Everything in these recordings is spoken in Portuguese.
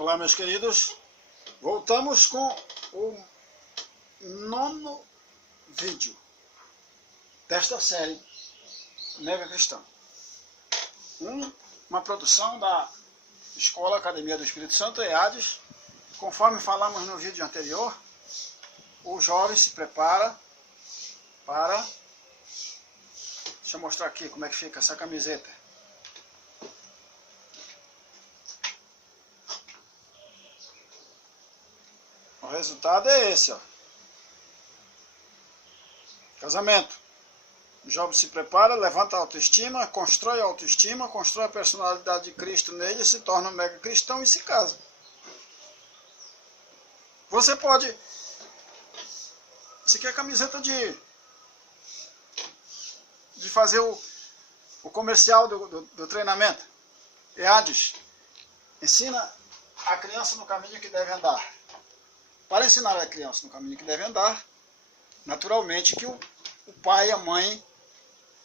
Olá, meus queridos, voltamos com o 9º vídeo desta série Mega Cristão. Uma produção da Escola Academia do Espírito Santo, EADES. Conforme falamos no vídeo anterior, o jovem se prepara para... Deixa eu mostrar aqui como é que fica essa camiseta. O resultado é esse, ó. Casamento. O jovem se prepara, levanta a autoestima, constrói a personalidade de Cristo nele, se torna um mega cristão e se casa. Você pode... Isso aqui é a camiseta de fazer o comercial do treinamento. EADES. Ensina a criança no caminho que deve andar. Para ensinar a criança no caminho que deve andar, naturalmente que o pai e a mãe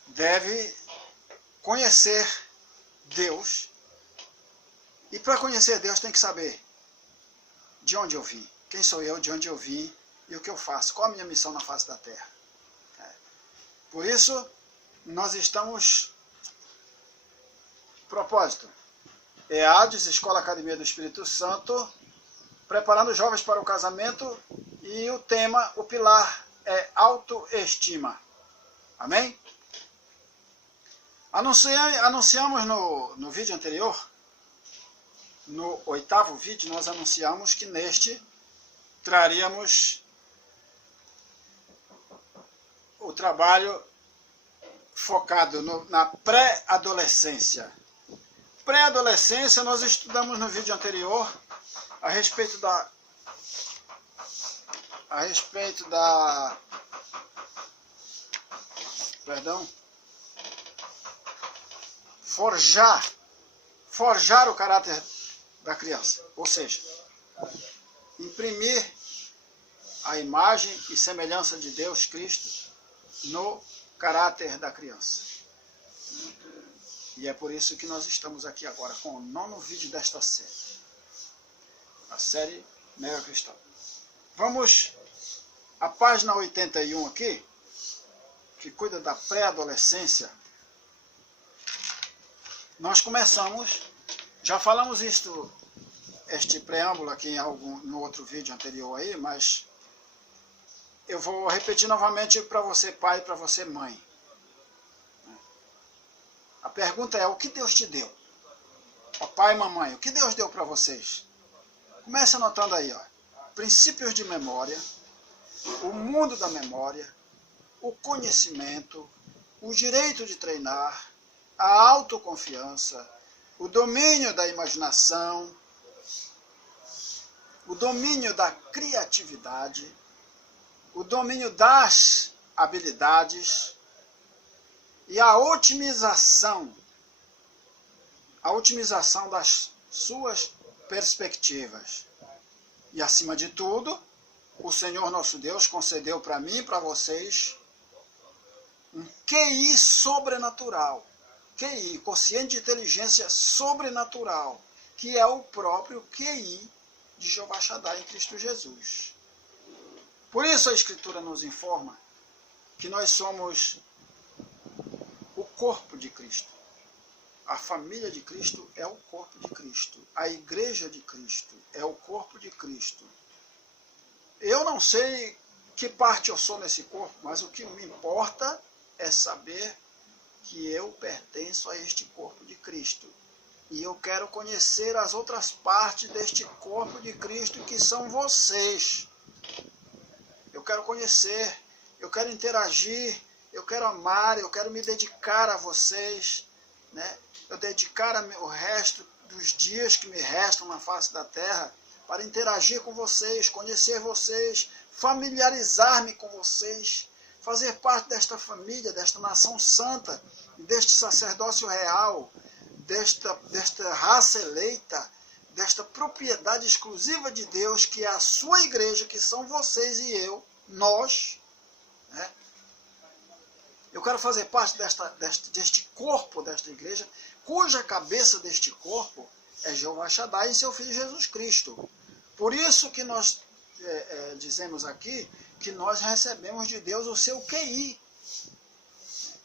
devem conhecer Deus. E para conhecer Deus tem que saber de onde eu vim, quem sou eu, de onde eu vim e o que eu faço, qual a minha missão na face da terra. Por isso, nós estamos... Propósito: EADES, Escola Academia do Espírito Santo, preparando os jovens para o casamento, e o tema, o pilar, é autoestima. Amém? Anunciamos no vídeo anterior, no 8º vídeo, nós anunciamos que neste traríamos o trabalho focado na pré-adolescência. Pré-adolescência, nós estudamos no vídeo anterior a respeito da forjar o caráter da criança, ou seja, imprimir a imagem e semelhança de Deus Cristo no caráter da criança. E é por isso que nós estamos aqui agora com o 9º vídeo desta série, a série Mega Cristão. Vamos à página 81 aqui, que cuida da pré-adolescência. Nós começamos, já falamos este preâmbulo aqui no outro vídeo anterior aí, mas eu vou repetir novamente para você pai e para você mãe. A pergunta é: o que Deus te deu? Papai e mamãe, o que Deus deu para vocês? Comece anotando aí, ó. Princípios de memória, o mundo da memória, o conhecimento, o direito de treinar, a autoconfiança, o domínio da imaginação, o domínio da criatividade, o domínio das habilidades e a otimização das suas perspectivas. E acima de tudo, o Senhor nosso Deus concedeu para mim e para vocês um QI sobrenatural, QI, quociente de inteligência sobrenatural, que é o próprio QI de Jeová Shaddai em Cristo Jesus. Por isso a Escritura nos informa que nós somos o corpo de Cristo. A família de Cristo é o corpo de Cristo. A igreja de Cristo é o corpo de Cristo. Eu não sei que parte eu sou nesse corpo, mas o que me importa é saber que eu pertenço a este corpo de Cristo. E eu quero conhecer as outras partes deste corpo de Cristo, que são vocês. Eu quero conhecer, eu quero interagir, eu quero amar, eu quero me dedicar a vocês, né? Eu dedicar o resto dos dias que me restam na face da terra para interagir com vocês, conhecer vocês, familiarizar-me com vocês, fazer parte desta família, desta nação santa, deste sacerdócio real, desta raça eleita, desta propriedade exclusiva de Deus, que é a sua igreja, que são vocês e eu, nós, né? Eu quero fazer parte deste corpo desta igreja, cuja cabeça deste corpo é Jeová Shaddai em seu Filho Jesus Cristo. Por isso que nós dizemos aqui que nós recebemos de Deus o seu QI.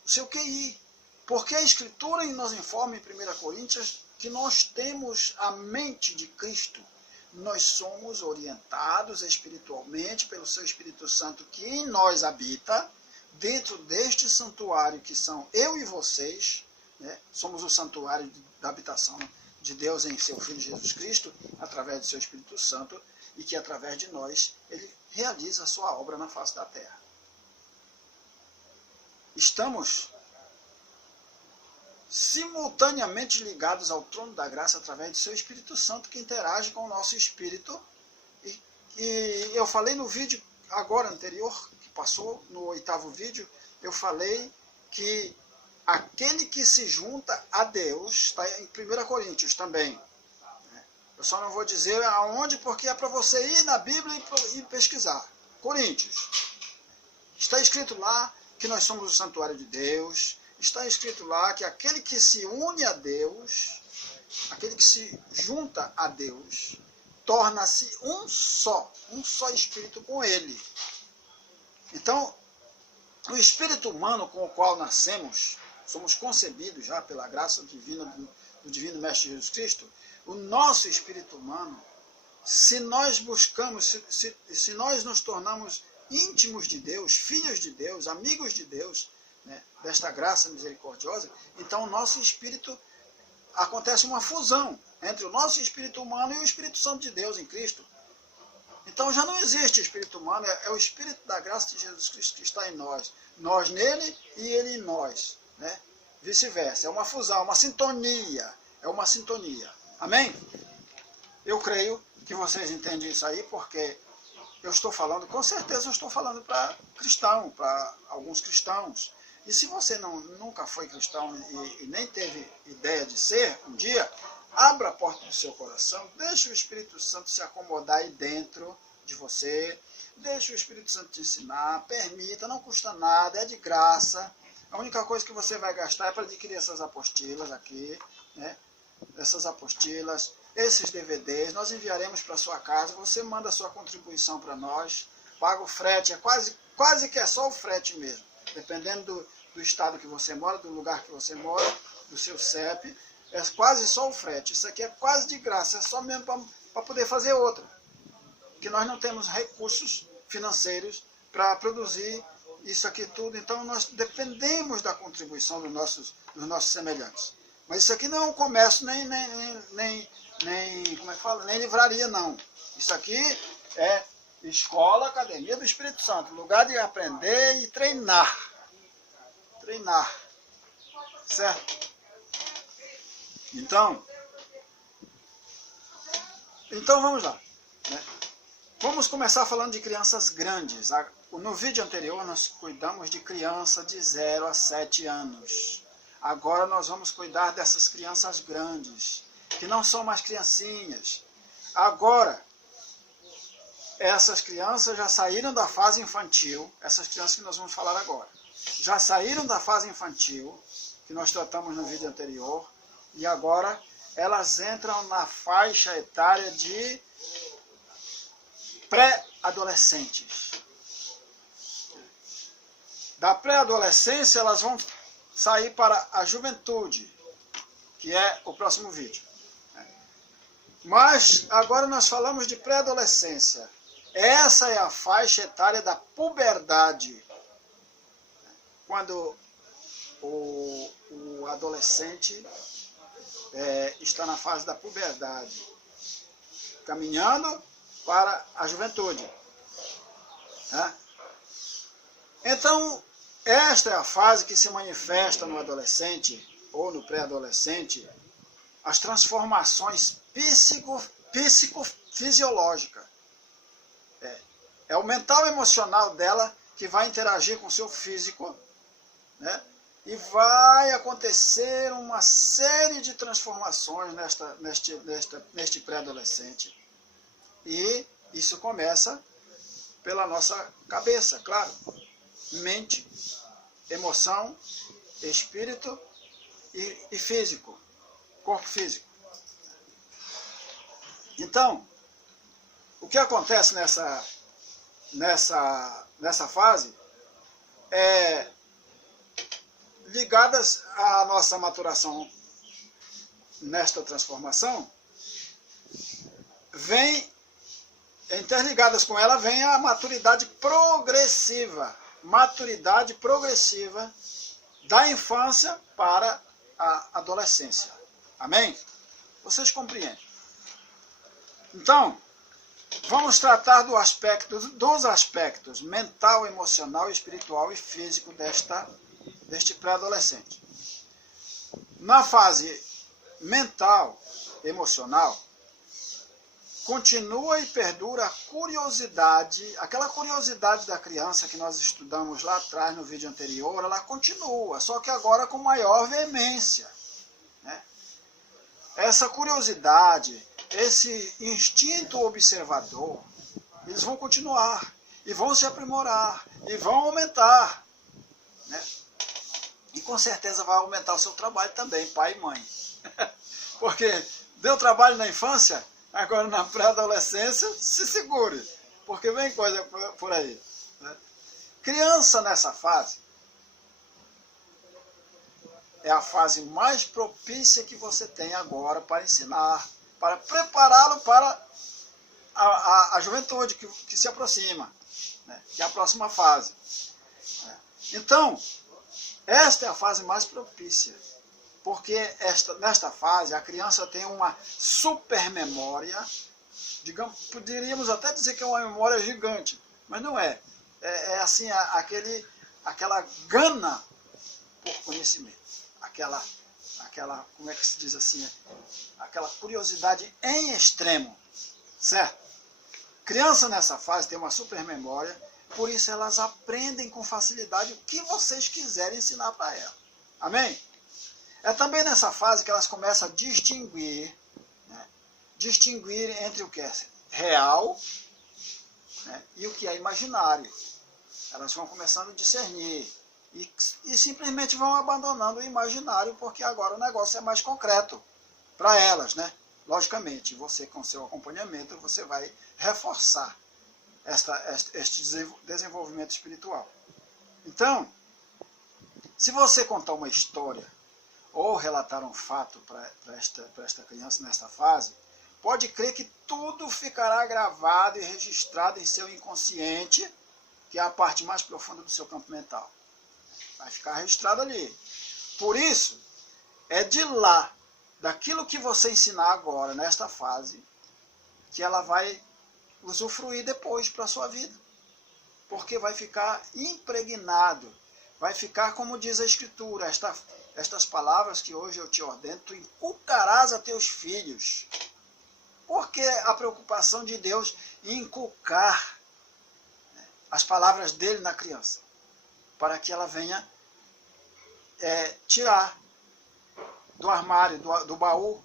O seu QI. Porque a Escritura nos informa em 1 Coríntios que nós temos a mente de Cristo. Nós somos orientados espiritualmente pelo seu Espírito Santo que em nós habita, dentro deste santuário que são eu e vocês, né? Somos o santuário da habitação de Deus em seu Filho Jesus Cristo, através do seu Espírito Santo, e que através de nós ele realiza a sua obra na face da terra. Estamos simultaneamente ligados ao trono da graça através do seu Espírito Santo, que interage com o nosso espírito. E eu falei no vídeo agora anterior, que passou, no 8º vídeo, eu falei que aquele que se junta a Deus, está em 1 Coríntios também. Eu só não vou dizer aonde, porque é para você ir na Bíblia e pesquisar. Coríntios. Está escrito lá que nós somos o santuário de Deus. Está escrito lá que aquele que se une a Deus, aquele que se junta a Deus, torna-se um só espírito com ele. Então, o espírito humano com o qual nascemos, somos concebidos já pela graça divina do Divino Mestre Jesus Cristo, o nosso espírito humano, se nós buscamos, se nós nos tornamos íntimos de Deus, filhos de Deus, amigos de Deus, né, desta graça misericordiosa, então o nosso espírito, acontece uma fusão entre o nosso espírito humano e o Espírito Santo de Deus em Cristo. Então já não existe espírito humano, é o Espírito da graça de Jesus Cristo que está em nós. Nós nele e ele em nós. Né? Vice-versa, é uma fusão, uma sintonia. É uma sintonia. Amém? Eu creio que vocês entendem isso aí, porque eu estou falando, com certeza eu estou falando para cristão, para alguns cristãos. E se você nunca foi cristão e nem teve ideia de ser um dia, abra a porta do seu coração, deixe o Espírito Santo se acomodar aí dentro de você, deixe o Espírito Santo te ensinar, permita, não custa nada, é de graça. A única coisa que você vai gastar é para adquirir essas apostilas aqui, né? Essas apostilas, esses DVDs, nós enviaremos para sua casa, você manda a sua contribuição para nós, paga o frete, é quase que é só o frete mesmo, dependendo do estado que você mora, do lugar que você mora, do seu CEP, é quase só o frete. Isso aqui é quase de graça, é só mesmo para poder fazer outra. Porque nós não temos recursos financeiros para produzir isso aqui tudo, então nós dependemos da contribuição dos nossos semelhantes. Mas isso aqui não é um comércio, nem como é que fala? Nem livraria, não. Isso aqui é escola, academia do Espírito Santo, lugar de aprender e treinar. Treinar. Certo? Então vamos lá. Né? Vamos começar falando de crianças grandes. No vídeo anterior nós cuidamos de criança de 0 a 7 anos. Agora nós vamos cuidar dessas crianças grandes, que não são mais criancinhas. Agora, essas crianças já saíram da fase infantil, essas crianças que nós vamos falar agora, já saíram da fase infantil, que nós tratamos no vídeo anterior, e agora elas entram na faixa etária de pré-adolescentes. Da pré-adolescência elas vão sair para a juventude, que é o próximo vídeo. Mas agora nós falamos de pré-adolescência. Essa é a faixa etária da puberdade. Quando o adolescente está na fase da puberdade, caminhando para a juventude. Então, esta é a fase que se manifesta no adolescente ou no pré-adolescente as transformações psicofisiológicas. É o mental e emocional dela que vai interagir com o seu físico, né? E vai acontecer uma série de transformações neste pré-adolescente. E isso começa pela nossa cabeça, claro. Mente, emoção, espírito e físico, corpo físico. Então, o que acontece nessa fase é ligadas à nossa maturação nesta transformação, interligadas com ela vem a maturidade progressiva da infância para a adolescência. Amém? Vocês compreendem? Então, vamos tratar dos aspectos mental, emocional, espiritual e físico deste pré-adolescente. Na fase mental, emocional, continua e perdura a curiosidade, aquela curiosidade da criança que nós estudamos lá atrás no vídeo anterior, ela continua, só que agora com maior veemência, né? Essa curiosidade, esse instinto observador, eles vão continuar, e vão se aprimorar, e vão aumentar, né? E com certeza vai aumentar o seu trabalho também, pai e mãe. Porque deu trabalho na infância, agora na pré-adolescência, se segure, porque vem coisa por aí, né? Criança nessa fase é a fase mais propícia que você tem agora para ensinar, para prepará-lo para a juventude que se aproxima, né? Que é a próxima fase, né? Então, esta é a fase mais propícia, porque nesta fase a criança tem uma super memória, digamos, poderíamos até dizer que é uma memória gigante, mas não é. É assim, aquela gana por conhecimento, aquela, como é que se diz assim, aquela curiosidade em extremo, certo? Criança nessa fase tem uma super memória, por isso elas aprendem com facilidade o que vocês quiserem ensinar para ela. Amém? É também nessa fase que elas começam a distinguir, né? Distinguir entre o que é real, né? E o que é imaginário. Elas vão começando a discernir e simplesmente vão abandonando o imaginário, porque agora o negócio é mais concreto para elas, né? Logicamente, você com seu acompanhamento, você vai reforçar este desenvolvimento espiritual. Então, se você contar uma história ou relatar um fato para esta criança nesta fase, pode crer que tudo ficará gravado e registrado em seu inconsciente, que é a parte mais profunda do seu campo mental. Vai ficar registrado ali. Por isso, é de lá, daquilo que você ensinar agora, nesta fase, que ela vai usufruir depois para a sua vida. Porque vai ficar impregnado, vai ficar, como diz a Escritura, estas palavras que hoje eu te ordeno, tu inculcarás a teus filhos. Porque a preocupação de Deus em inculcar, né, as palavras dele na criança, para que ela venha tirar do armário, do baú,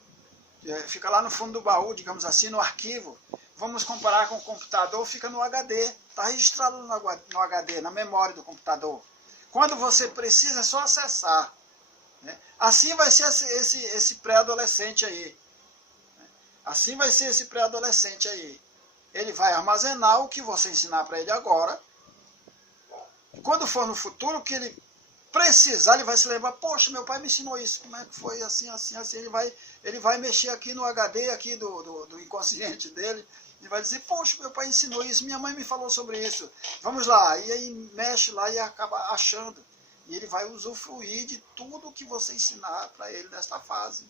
fica lá no fundo do baú, digamos assim, no arquivo. Vamos comparar com o computador, fica no HD, está registrado no HD, na memória do computador. Quando você precisa, é só acessar, né? Assim vai ser esse pré-adolescente aí. Assim vai ser esse pré-adolescente aí. Ele vai armazenar o que você ensinar para ele agora. Quando for no futuro, que ele precisar, ele vai se lembrar, poxa, meu pai me ensinou isso, como é que foi, assim, assim, assim. Ele vai mexer aqui no HD aqui do inconsciente dele, e vai dizer, poxa, meu pai ensinou isso, minha mãe me falou sobre isso, vamos lá. E aí mexe lá e acaba achando. E ele vai usufruir de tudo que você ensinar para ele nesta fase,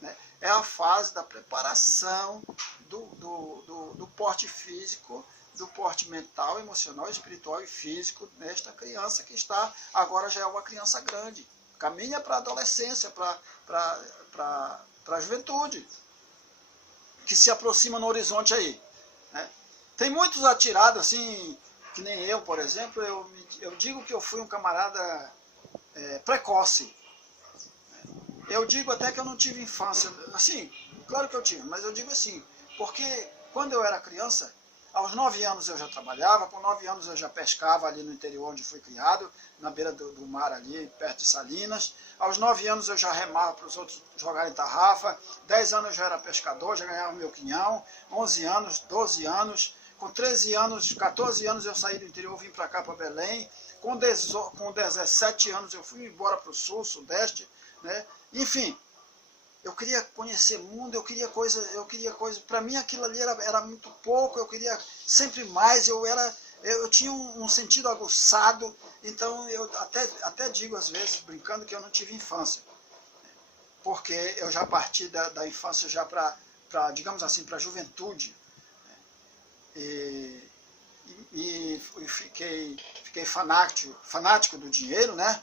né? É a fase da preparação do porte físico, do porte mental, emocional, espiritual e físico nesta criança que está, agora já é uma criança grande. Caminha para a adolescência, para a juventude, que se aproxima no horizonte aí, né? Tem muitos atirados, assim, que nem eu, por exemplo, eu digo que eu fui um camarada precoce. Eu digo até que eu não tive infância, assim, claro que eu tive, mas eu digo assim, porque quando eu era criança, Aos 9 anos eu já trabalhava, com 9 anos eu já pescava ali no interior onde fui criado, na beira do mar ali, perto de Salinas. Aos 9 anos eu já remava para os outros jogarem tarrafa. 10 anos eu já era pescador, já ganhava meu quinhão. 11 anos, 12 anos. Com 13 anos, 14 anos eu saí do interior, vim para cá, para Belém. Com 17 anos eu fui embora para o sul, sudeste, né? Enfim, eu queria conhecer mundo, eu queria coisa, para mim aquilo ali era muito pouco, eu queria sempre mais, eu tinha um sentido aguçado, então eu até digo às vezes, brincando, que eu não tive infância, porque eu já parti da infância já para, digamos assim, para a juventude, e fiquei fanático do dinheiro, né?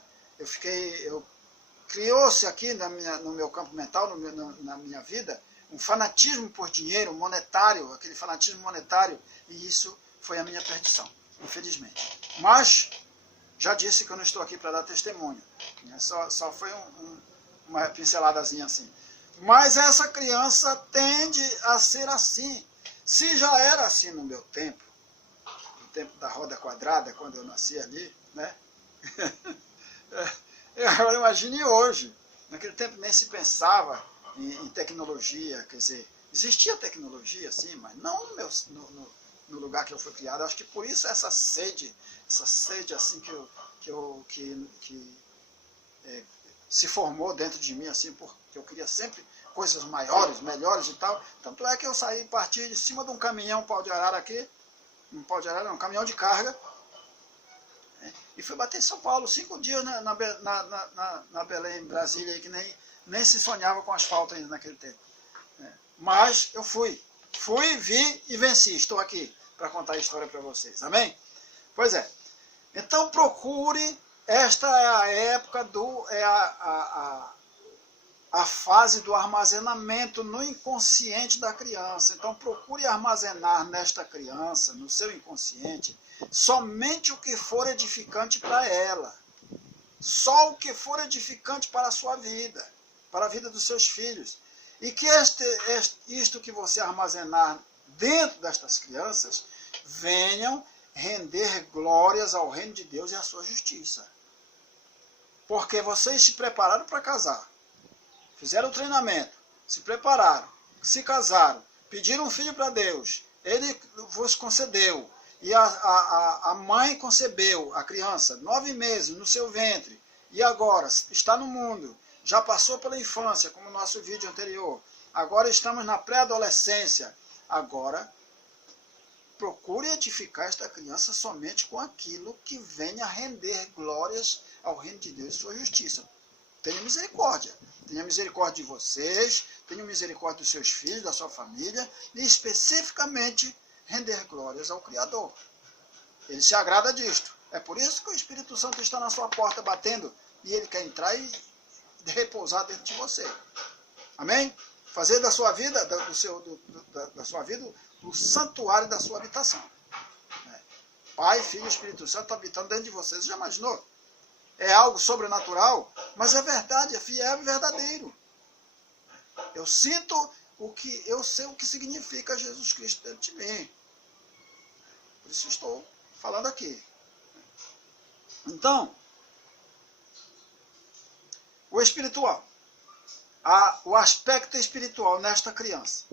Criou-se aqui no meu campo mental, na minha vida, um fanatismo por dinheiro monetário, aquele fanatismo monetário, e isso foi a minha perdição, infelizmente. Mas, já disse que eu não estou aqui para dar testemunho, né? Só foi uma pinceladazinha assim. Mas essa criança tende a ser assim. Se já era assim no meu tempo, no tempo da roda quadrada, quando eu nasci ali, né? Agora imagine hoje. Naquele tempo nem se pensava em tecnologia, quer dizer, existia tecnologia, sim, mas não no lugar que eu fui criado. Acho que por isso essa sede assim que se formou dentro de mim, assim, porque eu queria sempre coisas maiores, melhores e tal. Tanto é que eu parti de cima de um caminhão, um pau de arara aqui, um caminhão de carga, e fui bater em São Paulo 5 dias na Belém, Brasília, que nem se sonhava com asfalto ainda naquele tempo. Mas eu fui, vi e venci. Estou aqui para contar a história para vocês. Amém? Pois é. Então procure, esta é a época, a fase do armazenamento no inconsciente da criança. Então procure armazenar nesta criança, no seu inconsciente, somente o que for edificante para ela. Só o que for edificante para a sua vida, para a vida dos seus filhos. E que isto que você armazenar dentro destas crianças venham render glórias ao reino de Deus e à sua justiça. Porque vocês se prepararam para casar. Fizeram o treinamento, se prepararam, se casaram, pediram um filho para Deus, Ele vos concedeu, e a mãe concebeu a criança, 9 meses no seu ventre, e agora está no mundo, já passou pela infância, como no nosso vídeo anterior, agora estamos na pré-adolescência. Agora, procure edificar esta criança somente com aquilo que venha render glórias ao reino de Deus e sua justiça. Tenha misericórdia de vocês, tenha misericórdia dos seus filhos, da sua família, e especificamente render glórias ao Criador. Ele se agrada disto. É por isso que o Espírito Santo está na sua porta batendo, e ele quer entrar e repousar dentro de você. Amém? Fazer da sua vida, da sua vida, o santuário da sua habitação. Pai, Filho e Espírito Santo habitando dentro de você. Você já imaginou? É algo sobrenatural, mas é verdade, é fiel e verdadeiro. Eu sinto eu sei o que significa Jesus Cristo dentro de mim. Por isso estou falando aqui. Então, o espiritual. O aspecto espiritual nesta criança.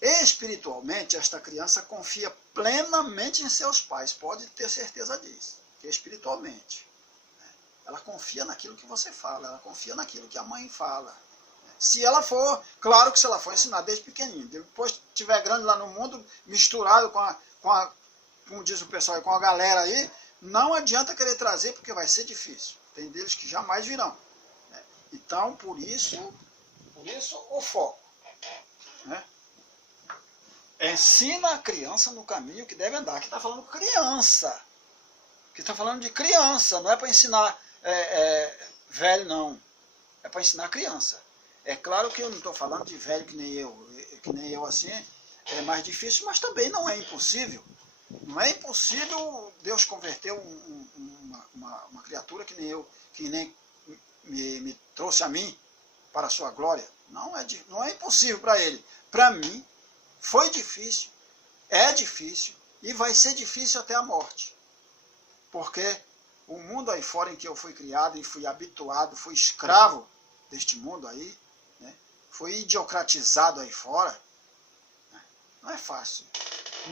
Espiritualmente, esta criança confia plenamente em seus pais. Pode ter certeza disso. Espiritualmente. Ela confia naquilo que você fala, ela confia naquilo que a mãe fala. Se ela for, claro que se ela for ensinar desde pequenininho, depois estiver grande lá no mundo, misturado como diz o pessoal, com a galera aí, não adianta querer trazer, porque vai ser difícil. Tem deles que jamais virão. Então, por isso o foco. Ensina a criança no caminho que deve andar. Aqui está falando criança. Aqui está falando de criança, não é para ensinar velho, não. É para ensinar criança. É claro que eu não estou falando de velho que nem eu assim, é mais difícil, mas também não é impossível. Não é impossível Deus converter uma criatura que nem eu, que nem me trouxe a mim para a sua glória. Não é impossível para ele. Para mim, foi difícil. é difícil e vai ser difícil até a morte. Porque o mundo aí fora em que eu fui criado e fui habituado, fui escravo deste mundo aí, né? Fui idiocratizado aí fora, né? Não é fácil.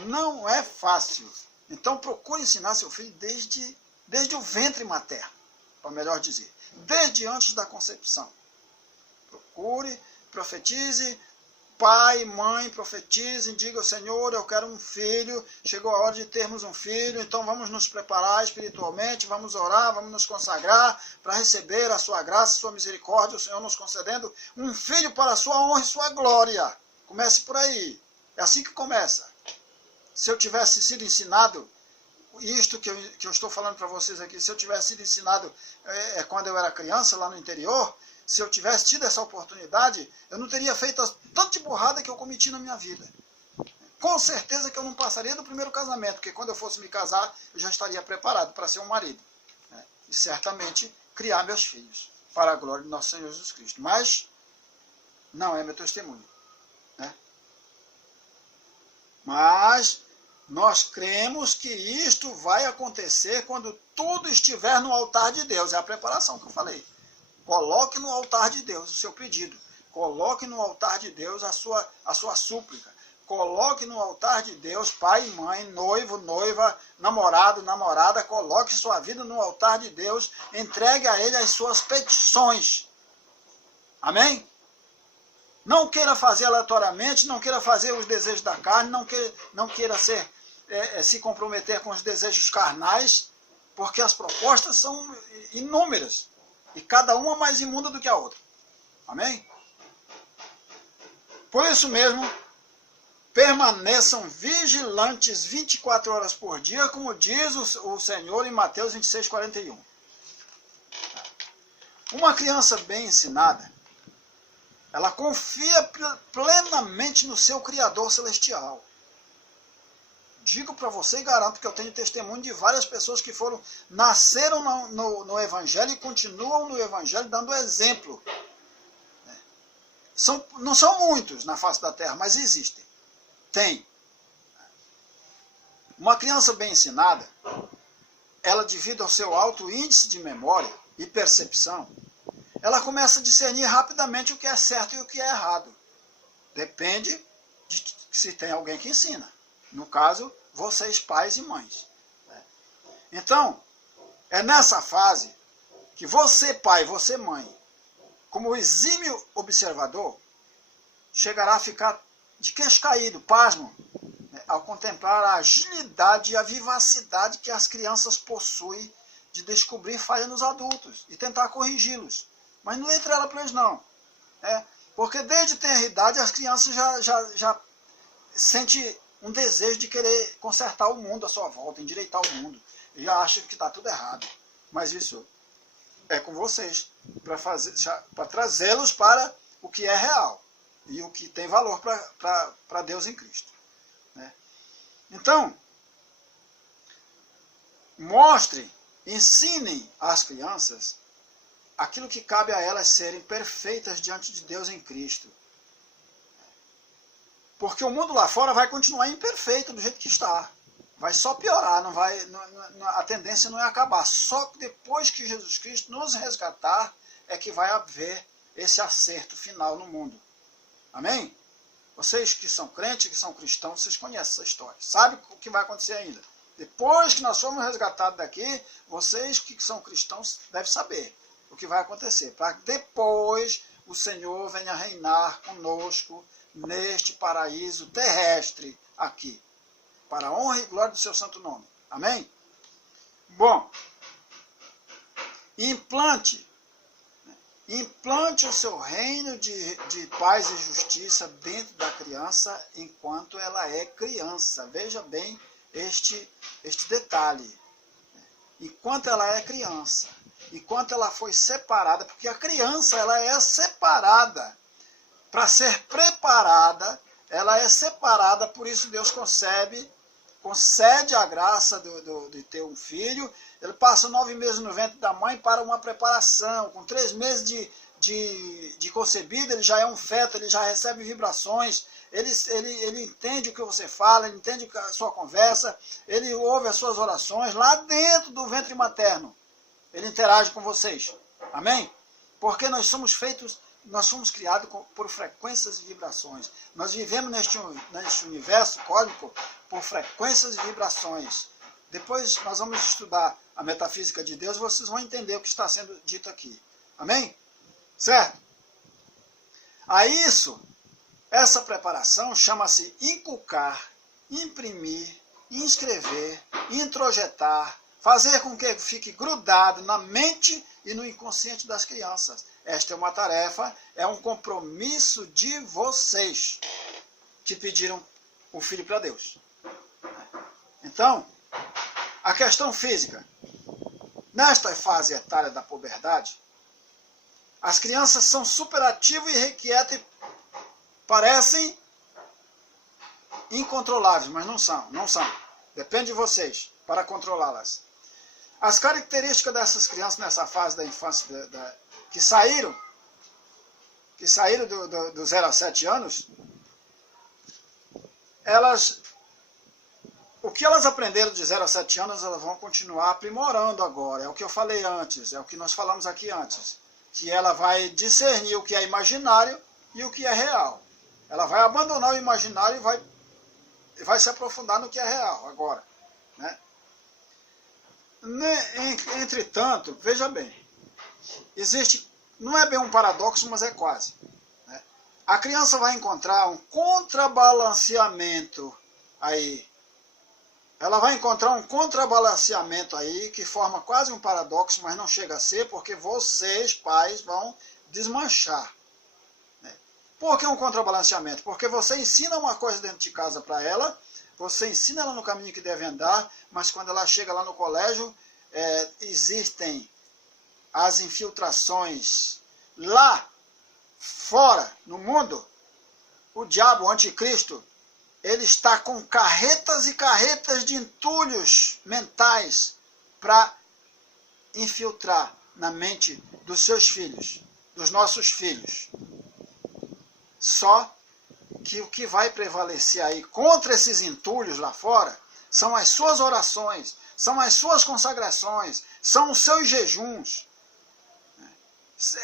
Não é fácil. Então procure ensinar seu filho desde o ventre materno, para melhor dizer, desde antes da concepção. Procure, profetize, pai, mãe, profetizem, diga ao Senhor, eu quero um filho, chegou a hora de termos um filho, então vamos nos preparar espiritualmente, vamos orar, vamos nos consagrar para receber a sua graça, a sua misericórdia, o Senhor nos concedendo um filho para a sua honra e sua glória. Comece por aí. É assim que começa. Se eu tivesse sido ensinado, isto que eu estou falando para vocês aqui, se eu tivesse sido ensinado quando eu era criança, lá no interior, se eu tivesse tido essa oportunidade, eu não teria feito tanto de burrada que eu cometi na minha vida. Com certeza que eu não passaria do primeiro casamento, porque quando eu fosse me casar, eu já estaria preparado para ser um marido, né? E certamente criar meus filhos, para a glória de nosso Senhor Jesus Cristo. Mas não é meu testemunho, né? Mas nós cremos que isto vai acontecer quando tudo estiver no altar de Deus. É a preparação que eu falei. Coloque no altar de Deus o seu pedido. Coloque no altar de Deus a sua súplica. Coloque no altar de Deus pai e mãe, noivo, noiva, namorado, namorada. Coloque sua vida no altar de Deus. Entregue a Ele as suas petições. Amém? Não queira fazer aleatoriamente, não queira fazer os desejos da carne, não queira se comprometer com os desejos carnais, porque as propostas são inúmeras. E cada uma mais imunda do que a outra. Amém? Por isso mesmo, permaneçam vigilantes 24 horas por dia, como diz o Senhor em Mateus 26, 41. Uma criança bem ensinada, ela confia plenamente no seu Criador Celestial. Digo para você e garanto que eu tenho testemunho de várias pessoas que nasceram no Evangelho e continuam no Evangelho dando exemplo. Não são muitos na face da terra, mas existem. Tem. Uma criança bem ensinada, ela, devido ao seu alto índice de memória e percepção, ela começa a discernir rapidamente o que é certo e o que é errado. Depende de se tem alguém que ensina. No caso, vocês pais e mães. Então, é nessa fase que você pai, você mãe, como exímio observador, chegará a ficar de queixo caído, pasmo, ao contemplar a agilidade e a vivacidade que as crianças possuem de descobrir falha nos adultos e tentar corrigi-los. Mas não entre ela para eles não. Porque desde tenra idade as crianças já sentem um desejo de querer consertar o mundo à sua volta, endireitar o mundo. E já acham que está tudo errado. Mas isso é com vocês, para trazê-los para o que é real e o que tem valor para Deus em Cristo. Né? Então, mostrem, ensinem às crianças aquilo que cabe a elas serem perfeitas diante de Deus em Cristo. Porque o mundo lá fora vai continuar imperfeito do jeito que está. Vai só piorar, a tendência não é acabar. Só que depois que Jesus Cristo nos resgatar, é que vai haver esse acerto final no mundo. Amém? Vocês que são crentes, que são cristãos, vocês conhecem essa história. Sabem o que vai acontecer ainda. Depois que nós formos resgatados daqui, vocês que são cristãos devem saber o que vai acontecer. Para que depois o Senhor venha reinar conosco neste paraíso terrestre aqui, para a honra e glória do seu santo nome. Amém? Bom, implante o seu reino de paz e justiça dentro da criança enquanto ela é criança. Veja bem este detalhe. Enquanto ela é criança, enquanto ela foi separada, porque a criança ela é separada. Para ser preparada, ela é separada, por isso Deus concede a graça de ter um filho. Ele passa 9 meses no ventre da mãe para uma preparação, com 3 meses de concebido, ele já é um feto, ele já recebe vibrações, ele entende o que você fala, ele entende a sua conversa, ele ouve as suas orações lá dentro do ventre materno. Ele interage com vocês. Amém? Porque nós somos criados por frequências e vibrações. Nós vivemos neste universo cósmico por frequências e vibrações. Depois nós vamos estudar a metafísica de Deus, vocês vão entender o que está sendo dito aqui. Amém? Certo? A isso, essa preparação chama-se inculcar, imprimir, inscrever, introjetar, fazer com que fique grudado na mente e no inconsciente das crianças. Esta é uma tarefa, é um compromisso de vocês que pediram o Filho para Deus. Então, a questão física. Nesta fase etária da puberdade, as crianças são superativas e irrequietas e parecem incontroláveis, mas não são. Depende de vocês para controlá-las. As características dessas crianças nessa fase da infância, que saíram do 0 a 7 anos, o que elas aprenderam de 0 a 7 anos, elas vão continuar aprimorando agora. É o que eu falei antes, é o que nós falamos aqui antes. Que ela vai discernir o que é imaginário e o que é real. Ela vai abandonar o imaginário e vai se aprofundar no que é real agora. Né? Entretanto, veja bem, não é bem um paradoxo, mas é quase. Né? A criança vai encontrar um contrabalanceamento aí. Ela vai encontrar um contrabalanceamento aí que forma quase um paradoxo, mas não chega a ser, porque vocês, pais, vão desmanchar. Né? Por que um contrabalanceamento? Porque você ensina uma coisa dentro de casa para ela, você ensina ela no caminho que deve andar, mas quando ela chega lá no colégio, existem as infiltrações lá fora, no mundo. O diabo, o anticristo, ele está com carretas e carretas de entulhos mentais para infiltrar na mente dos seus filhos, dos nossos filhos. Só que o que vai prevalecer aí contra esses entulhos lá fora são as suas orações, são as suas consagrações, são os seus jejuns.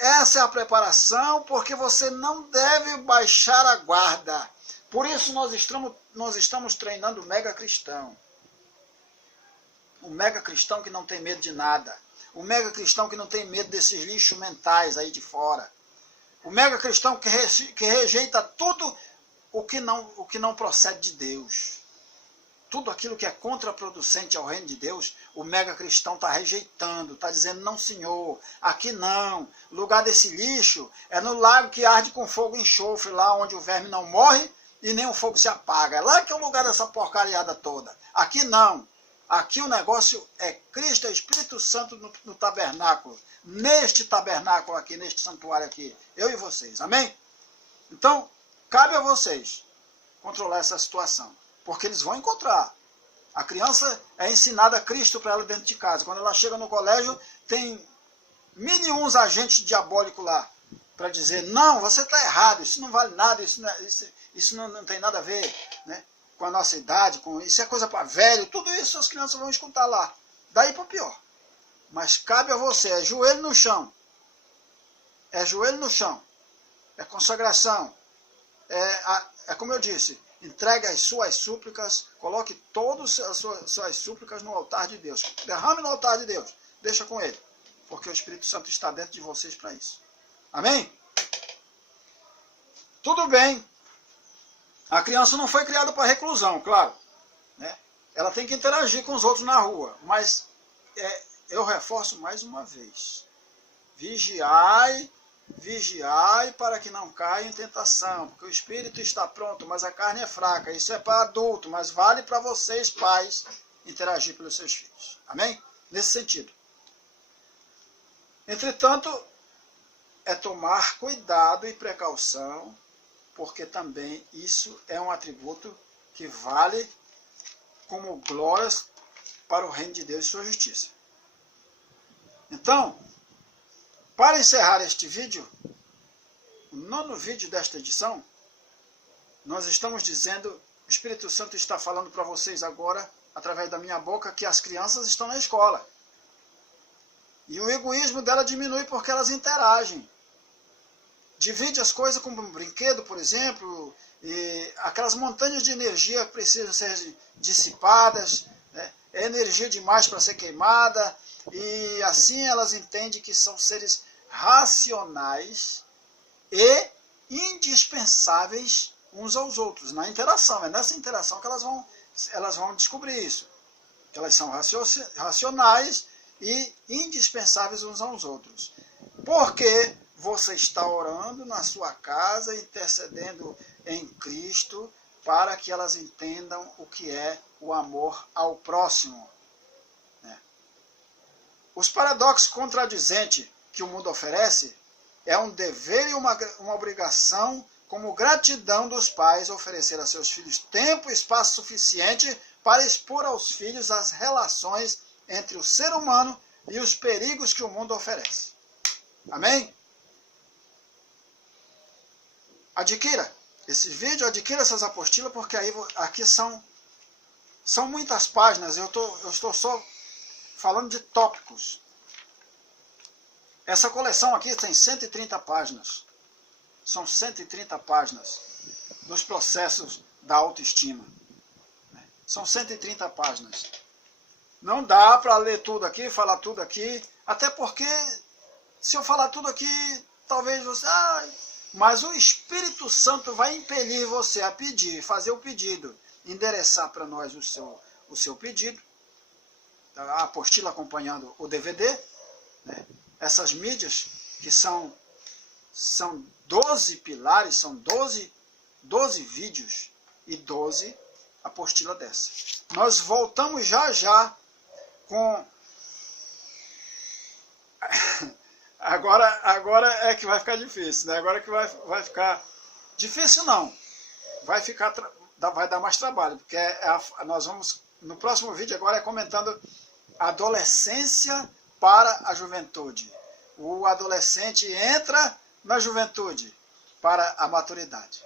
Essa é a preparação, porque você não deve baixar a guarda. Por isso nós estamos treinando o mega cristão. O mega cristão que não tem medo de nada. O mega cristão que não tem medo desses lixos mentais aí de fora. O mega cristão que rejeita tudo o que não procede de Deus. Tudo aquilo que é contraproducente ao reino de Deus, o mega cristão está rejeitando, está dizendo, não senhor, aqui não. O lugar desse lixo é no lago que arde com fogo e enxofre, lá onde o verme não morre e nem o fogo se apaga. É lá que é o lugar dessa porcariada toda. Aqui não. Aqui o negócio é Cristo, é Espírito Santo no tabernáculo. Neste tabernáculo aqui, neste santuário aqui. Eu e vocês. Amém? Então, cabe a vocês controlar essa situação. Porque eles vão encontrar. A criança é ensinada a Cristo para ela dentro de casa. Quando ela chega no colégio, tem 1001 agentes diabólicos lá. Para dizer, não, você está errado, isso não vale nada, isso não tem nada a ver, né, com a nossa idade, isso é coisa para velho, tudo isso as crianças vão escutar lá. Daí para o pior. Mas cabe a você, é joelho no chão. É joelho no chão. É consagração. É como eu disse, entregue as suas súplicas, coloque todas as suas súplicas no altar de Deus. Derrame no altar de Deus. Deixa com ele. Porque o Espírito Santo está dentro de vocês para isso. Amém? Tudo bem. A criança não foi criada para reclusão, claro. Né? Ela tem que interagir com os outros na rua. Mas eu reforço mais uma vez. Vigiai para que não caia em tentação. Porque o espírito está pronto, mas a carne é fraca. Isso é para adulto, mas vale para vocês, pais, interagir pelos seus filhos. Amém? Nesse sentido. Entretanto, é tomar cuidado e precaução, porque também isso é um atributo que vale como glórias para o reino de Deus e sua justiça. Então, para encerrar este vídeo, 9º vídeo desta edição, nós estamos dizendo, o Espírito Santo está falando para vocês agora, através da minha boca, que as crianças estão na escola. E o egoísmo dela diminui porque elas interagem. Divide as coisas como um brinquedo, por exemplo, e aquelas montanhas de energia precisam ser dissipadas, né? É energia demais para ser queimada, e assim elas entendem que são seres racionais e indispensáveis uns aos outros, na interação. É nessa interação que elas vão descobrir isso, que elas são racionais e indispensáveis uns aos outros. Porque você está orando na sua casa, intercedendo em Cristo, para que elas entendam o que é o amor ao próximo. Os paradoxos contradizentes que o mundo oferece é um dever e uma obrigação, como gratidão dos pais, oferecer a seus filhos tempo e espaço suficiente para expor aos filhos as relações entre o ser humano e os perigos que o mundo oferece. Amém? Adquira esse vídeo, adquira essas apostilas, porque aí aqui são muitas páginas, eu estou só falando de tópicos. Essa coleção aqui tem 130 páginas. São 130 páginas dos processos da autoestima. São 130 páginas. Não dá para ler tudo aqui, falar tudo aqui, até porque se eu falar tudo aqui, talvez você... mas o Espírito Santo vai impelir você a pedir, fazer o pedido, endereçar para nós o seu pedido, a apostila acompanhando o DVD, né? Essas mídias, que são 12 pilares, são 12 vídeos e 12 apostila dessa. Nós voltamos já com... Agora é que vai ficar difícil, né? Agora que vai ficar... Difícil não. Vai dar mais trabalho, porque nós vamos... No próximo vídeo agora é comentando adolescência para a juventude. O adolescente entra na juventude para a maturidade.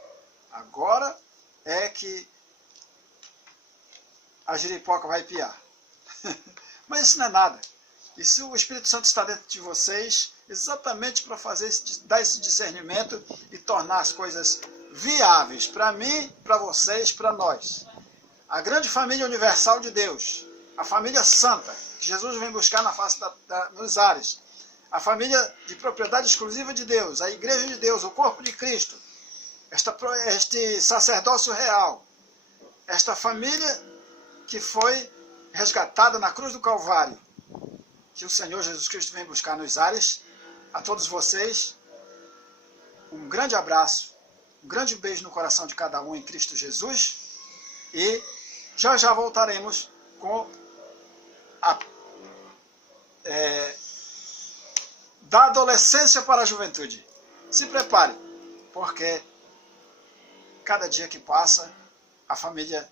Agora é que a jiripoca vai piar. Mas isso não é nada. Isso, o Espírito Santo está dentro de vocês exatamente para dar esse discernimento e tornar as coisas viáveis para mim, para vocês, para nós. A grande família universal de Deus, a família santa, que Jesus vem buscar na face nos ares, a família de propriedade exclusiva de Deus, a igreja de Deus, o corpo de Cristo, este sacerdócio real, esta família que foi resgatada na cruz do Calvário, que o Senhor Jesus Cristo vem buscar nos ares. A todos vocês, um grande abraço, um grande beijo no coração de cada um em Cristo Jesus, e já voltaremos com da adolescência para a juventude. Se prepare, porque cada dia que passa, a família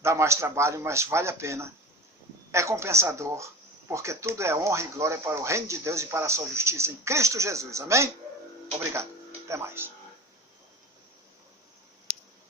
dá mais trabalho, mas vale a pena. É compensador, porque tudo é honra e glória para o reino de Deus e para a sua justiça em Cristo Jesus. Amém? Obrigado. Até mais.